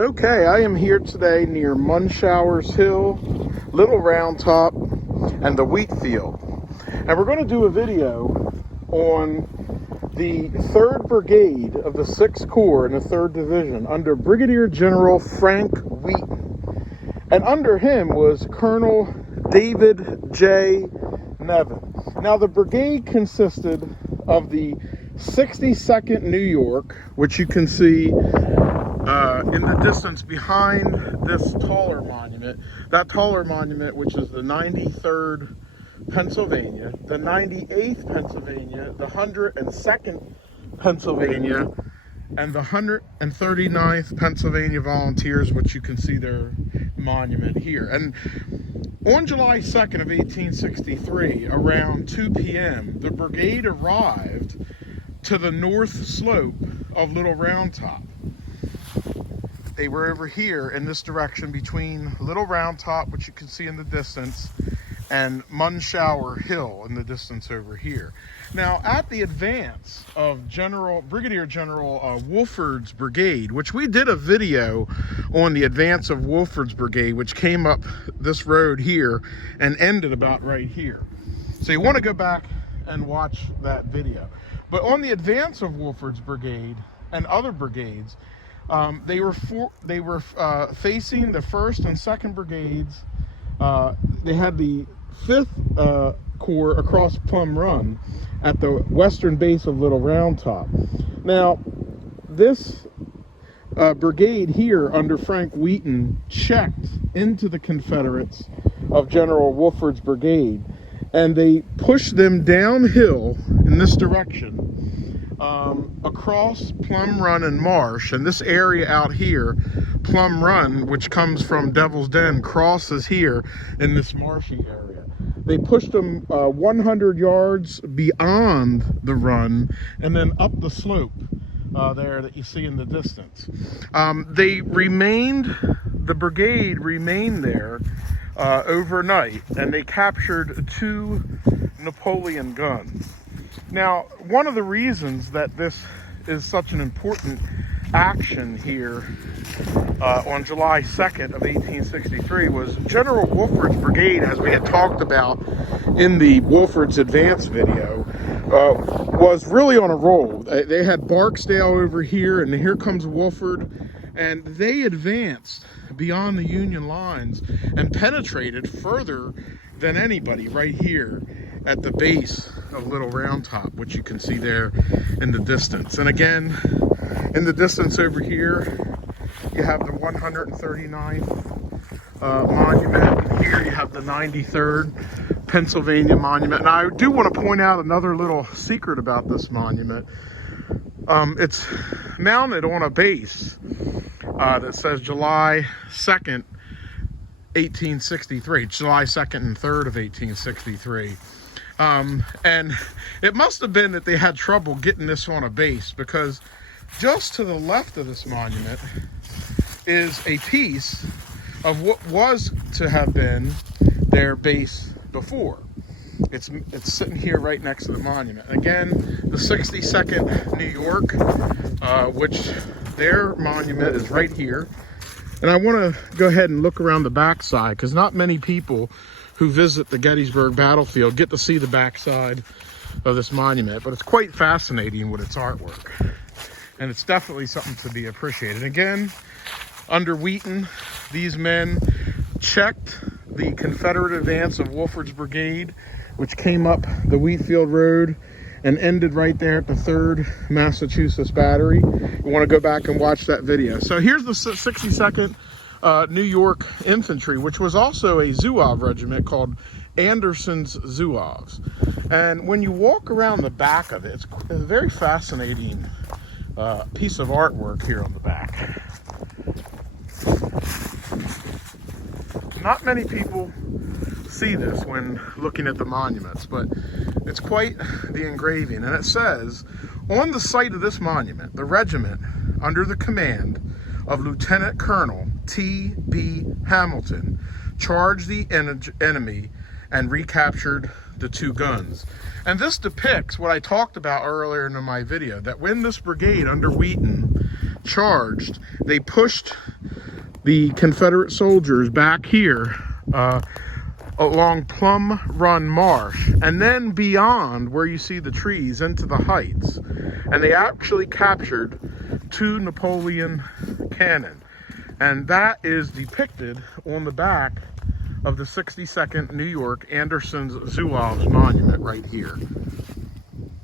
Okay, I am here today near Munshowers Hill, Little Round Top, and the wheat field. And we're going to do a video on the 3rd Brigade of the 6th Corps in the 3rd Division under Brigadier General Frank Wheaton. And under him was Colonel David J. Nevin. Now, the brigade consisted of the 62nd New York, which you can see in the distance behind this taller monument. That taller monument, which is the 93rd Pennsylvania, the 98th Pennsylvania, the 102nd Pennsylvania, and the 139th Pennsylvania Volunteers, which you can see their monument here. And on July 2nd of 1863, around 2 p.m., the brigade arrived to the north slope of Little Round Top. They were over here in this direction between Little Round Top, which you can see in the distance, and Munshower Hill in the distance over here. Now, at the advance of Brigadier General Wolford's brigade, which we did a video on the advance of Wolford's brigade, which came up this road here and ended about right here. So you want to go back and watch that video. But on the advance of Wolford's brigade and other brigades, they were facing the 1st and 2nd brigades. They had the 5th Corps across Plum Run at the western base of Little Round Top. Now, this brigade here under Frank Wheaton checked into the Confederates of General Wolford's brigade, and they pushed them downhill in this direction across Plum Run and Marsh. And this area out here, Plum Run, which comes from Devil's Den, crosses here in this marshy area. They pushed them 100 yards beyond the run and then up the slope there that you see in the distance. The brigade remained there overnight, and they captured 2 Napoleon guns. Now, one of the reasons that this is such an important action here on July 2nd of 1863 was General Wolford's brigade, as we had talked about in the Wolford's advance video, was really on a roll. They had Barksdale over here, and here comes Wolford, and they advanced beyond the Union lines and penetrated further than anybody right here at the base of Little Round Top, which you can see there in the distance. And again, in the distance over here, you have the 139th monument. Here you have the 93rd Pennsylvania monument. Now, I do want to point out another little secret about this monument. It's mounted on a base that says July 2nd, 1863, July 2nd and 3rd of 1863. And it must have been that they had trouble getting this on a base, because just to the left of this monument is a piece of what was to have been their base before. It's sitting here right next to the monument. Again, the 62nd New York, which their monument is right here. And I want to go ahead and look around the backside, because not many people who visit the Gettysburg battlefield get to see the backside of this monument. But it's quite fascinating with its artwork, and it's definitely something to be appreciated. Again, under Wheaton, these men checked the Confederate advance of Wolford's brigade, which came up the Wheatfield Road and ended right there at the 3rd Massachusetts Battery. You want to go back and watch that video. So here's the 62nd New York Infantry, which was also a Zouave regiment called Anderson's Zouaves. And when you walk around the back of it, it's a very fascinating piece of artwork here on the back. Not many people see this when looking at the monuments, but it's quite the engraving. And it says, on the site of this monument, the regiment under the command of Lieutenant Colonel T.B. Hamilton charged the enemy and recaptured the 2 guns. And this depicts what I talked about earlier in my video, that when this brigade under Wheaton charged, they pushed the Confederate soldiers back here along Plum Run Marsh, and then beyond where you see the trees into the heights. And they actually captured 2 Napoleon cannon. And that is depicted on the back of the 62nd New York Anderson's Zouaves Monument right here.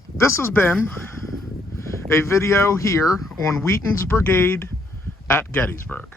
This has been a video here on Wheaton's Brigade at Gettysburg.